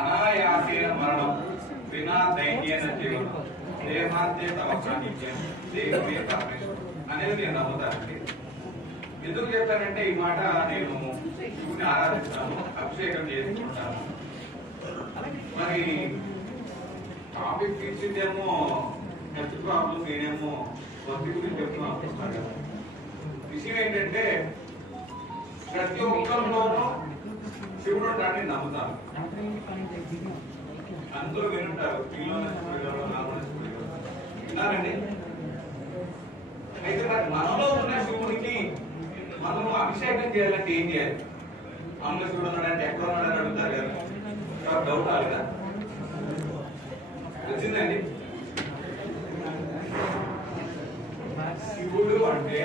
అనాయాసేన మరణం వినా దైన్యేన జీవనం దేహాంతే తమ సాన్నిధ్యం దేవుడే పరమేశ్వరుడు అనేది నేను నమ్ముతానండి. ఎందుకు చెప్తానంటే ఈ మాట, నేను శివుని ఆరాధిస్తాను, అభిషేకం చేసుకుంటాను. మరి టాపిక్ ఇచ్చిందేమో హెల్త్ ప్రాబ్లమ్స్, నేనేమో భక్తి గురించి చెప్తున్నాను కదా. విషయం ఏంటంటే ప్రతి ఒక్కరిలోనూ శివుడు దాన్ని నమ్ముతాను. అందరూ వినుంటారు, విన్నారండి. అయితే మరి మనలో ఉన్న శివుడికి మనం అభిషేకం చేయాలంటే ఏం చేయాలి? అమ్మ శివుడు ఉన్నాడంటే ఎక్కడ ఉన్నాడని అడుగుతారు కదా, డౌట్ రాలేదా? వచ్చిందండి. శివుడు అంటే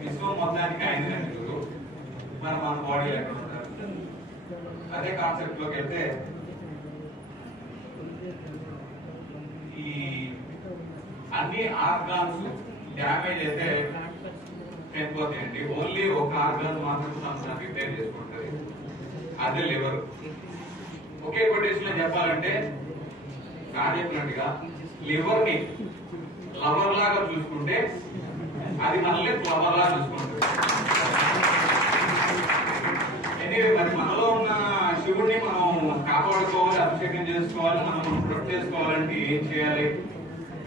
విశ్వం మొత్తానికి ఆయన గురువు, మన బాడీ ఎక్కడ ఉంటారు. అదే కాన్సెప్ట్ లోకి వెళ్తే ఈ అన్ని ఆర్గాన్స్ డ్యామేజ్ అయితే చనిపోతాయండి. ఓన్లీ ఒక ఆర్గాన్ మాత్రం సంస్థ రిపేర్ చేసుకుంటది, అదే లివర్. ఒకే కొటేషన్ లో చెప్పాలంటే చెప్పినట్టుగా లివర్ ని లవర్ లాగా చూసుకుంటే అది మనల్ని ఫ్లవర్ లాగా చూసుకుంటుంది. మరి మనలో ఉన్న శివుడిని మనం కాపాడుకోవాలి, అభిషేకం చేసుకోవాలి, మనం ప్రొటెక్ట్ చేసుకోవాలంటే ఏం చేయాలి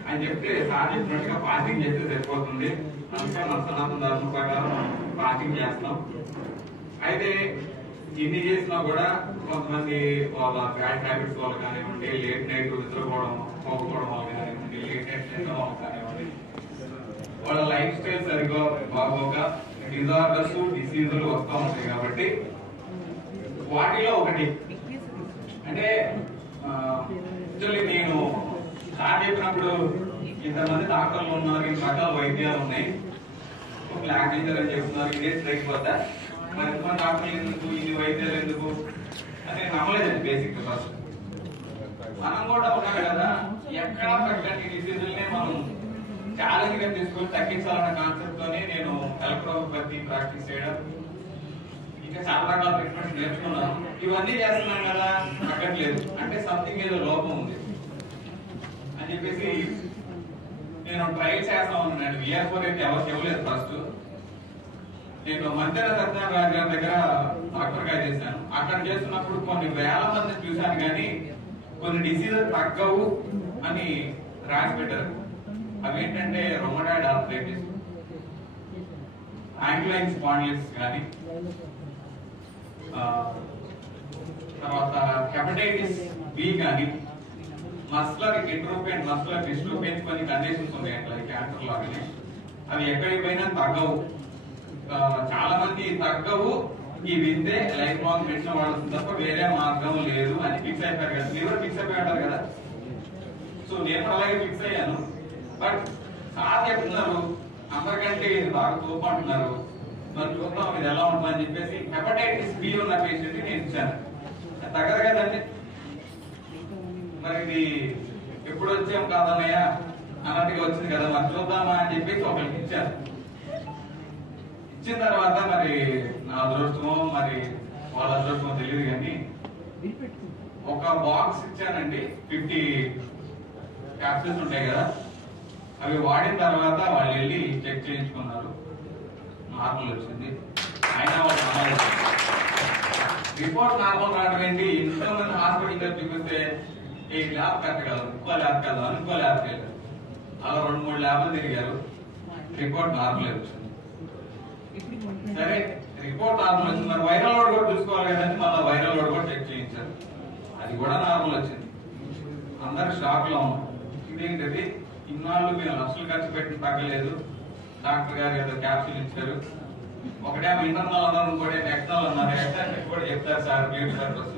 అని చెప్తే చెప్పినట్టుగా ఫాస్టింగ్ చేస్తే సరిపోతుంది. అంతా మన సనాతన ధర్మం ప్రకారం ఫాస్టింగ్ చేస్తాం. అయితే ఇన్ని చేసినా కూడా కొంతమంది వాళ్ళ బ్యాడ్ హ్యాబిట్స్ వల్ల కానివ్వండి, లేట్ నైట్ నిద్రపోవడం పోకపోవడం వల్ల కానివ్వండి, లేట్ నైట్ తినడం వల్ల కానివ్వండి, వాళ్ళ లైఫ్ స్టైల్ సరిగ్గా బాగోక డిజార్డర్స్, డిసీజులు వస్తూ ఉంటాయి. కాబట్టి వాటిలో ఒకటి అంటే నేను స్టార్ట్ చెప్పినప్పుడు ఇంతమంది డాక్టర్లు ఉన్నారు, ఇంత రకాల వైద్యాలు ఉన్నాయి, బ్లాక్ డేంజర్ అని చెప్తున్నారు, ఇదే స్ట్రైక్ పోతా మరి ఎంతమంది డాక్టర్లు ఎందుకు, ఇది వైద్యాలు ఎందుకు అని నమ్మలేదండి. బేసిక్ ఫస్ట్ మనం కూడా ఉన్నాం కదా, ఎక్కడా తగ్గని డిసీజుల్ని మనం ఛాలెంజ్ గా తీసుకొని తగ్గించాలన్న కాన్సెప్ట్ తోనే నేను ఎలక్ట్రోపతి ప్రాక్టీస్ చేయడం, ఇంకా చాలా రకాల ట్రీట్మెంట్స్ నేర్చుకున్నాను. ఇవన్నీ చేస్తున్నాం కదా, తగ్గట్లేదు అంటే సంథింగ్ ఏదో లోపం ఉంది అని చెప్పేసి నేను ట్రై చేస్తా ఉన్నాను. విఆర్4 అయితే ఎవరికి ఇవ్వలేదు. ఫస్ట్ నేను మంతెన సత్యనారాయణ గారి దగ్గర డాక్టర్ గా చేశాను. అక్కడ చేస్తున్నప్పుడు కొన్ని వేల మందిని చూశాను, కానీ కొన్ని డిసీజెస్ తగ్గవు అని రాసి పెట్టారు. అవేంటంటే రొమటాయిడ్ ఆర్థరైటిస్, యాంగ్లైన్ స్పాండిలిటిస్ కానీ, తర్వాత హెపటైటిస్ బి కానీ, muscular atrophy and muscular dystrophy కొన్ని కండిషన్స్ ఉన్నాయి అట్లా క్యాన్సర్ లాగానే. అవి ఎక్కడికి పోయినా తగ్గవు. చాలా మంది తగ్గవు, ఈ వింతే లైఫ్ లాంగ్ మెడిసిన్ వాడుతుంది తప్ప వేరే మార్గం లేదు అని ఫిక్స్ అయిపోయారు కదా. లివర్ ఫిక్స్ అయిపోయి ఉంటారు కదా. సో నేను అలాగే ఫిక్స్ అయ్యాను. బట్ సార్ చెప్తున్నారు అందరికంటే ఇది బాగా తోపు అంటున్నారు, మరి చూద్దాం ఇది ఎలా ఉంటుందని చెప్పేసి హెపటైటిస్ బి ఉన్న పేషెంట్ నేను ఇచ్చాను. తగ్గదు కదండి, మరి ఇది ఎప్పుడు వచ్చాం కాదన్నయ్య అన్నట్టుగా వచ్చింది కదా, మరి చూద్దామా అని చెప్పేసి ఒకరికి ఇచ్చాను. ఇచ్చిన తర్వాత మరి నా అదృష్టమో మరి వాళ్ళ అదృష్టమో తెలియదు, కానీ ఒక బాక్స్ ఇచ్చానండి. 50 క్యాప్సూల్స్ ఉంటాయి కదా, అవి వాడిన తర్వాత వాళ్ళు వెళ్ళి చెక్ చేయించుకున్నారు, నార్మల్ వచ్చింది. అయినా వాళ్ళు రిపోర్ట్ నార్మల్ రావడం ఏంటి, ఎంతో మంది హాస్పిటల్ చూపిస్తే ఈ ల్యాబ్ కట్టగలరు, ఇంకో ల్యాబ్కి వెళ్దాం, ఇంకో ల్యాబ్కి వెళ్ళారు. అలా 2-3 ల్యాబ్లు తిరిగారు, రిపోర్ట్ నార్మల్ వచ్చింది. సరే రిపోర్ట్ నార్మల్ వచ్చింది, మరి వైరల్ లోడ్ కూడా చూసుకోవాలి కదండి, మళ్ళీ వైరల్ లోడ్ కూడా చెక్ చేయించారు, అది కూడా నార్మల్ వచ్చింది. అందరు షాక్ లో ఉన్నారు, ఇదేంటది ఇన్నాళ్ళు మేము లక్షలు ఖర్చు పెట్టి తగ్గలేదు, డాక్టర్ గారు ఏదో క్యాప్సూల్ ఇచ్చారు, ఒకటేమో ఇంటర్నల్ అన్నారు, ఇంకోటి ఎక్స్టర్నల్ అన్నారు, ఎక్స్టర్నల్ కూడా చెప్తారు సార్ బ్యూటీ సర్వీస్.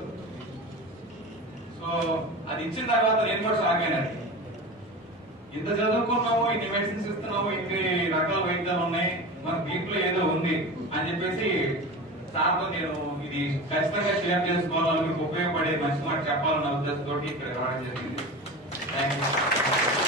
సో అది ఇచ్చిన తర్వాత నేను కూడా షాక్ అయినట్టు, ఇంత చదువుకున్నాము, ఇన్ని మెడిసిన్స్ ఇస్తున్నాము, ఇన్ని రకాల వైద్యాలు ఉన్నాయి, మన దీంట్లో ఏదో ఉంది అని చెప్పేసి సార్తో నేను ఇది ఖచ్చితంగా షేర్ చేసుకోవాలని, మీకు ఉపయోగపడే మంచి మాట చెప్పాలన్న ఉద్దేశంతో ఇక్కడ రావడం జరిగింది. Thank you.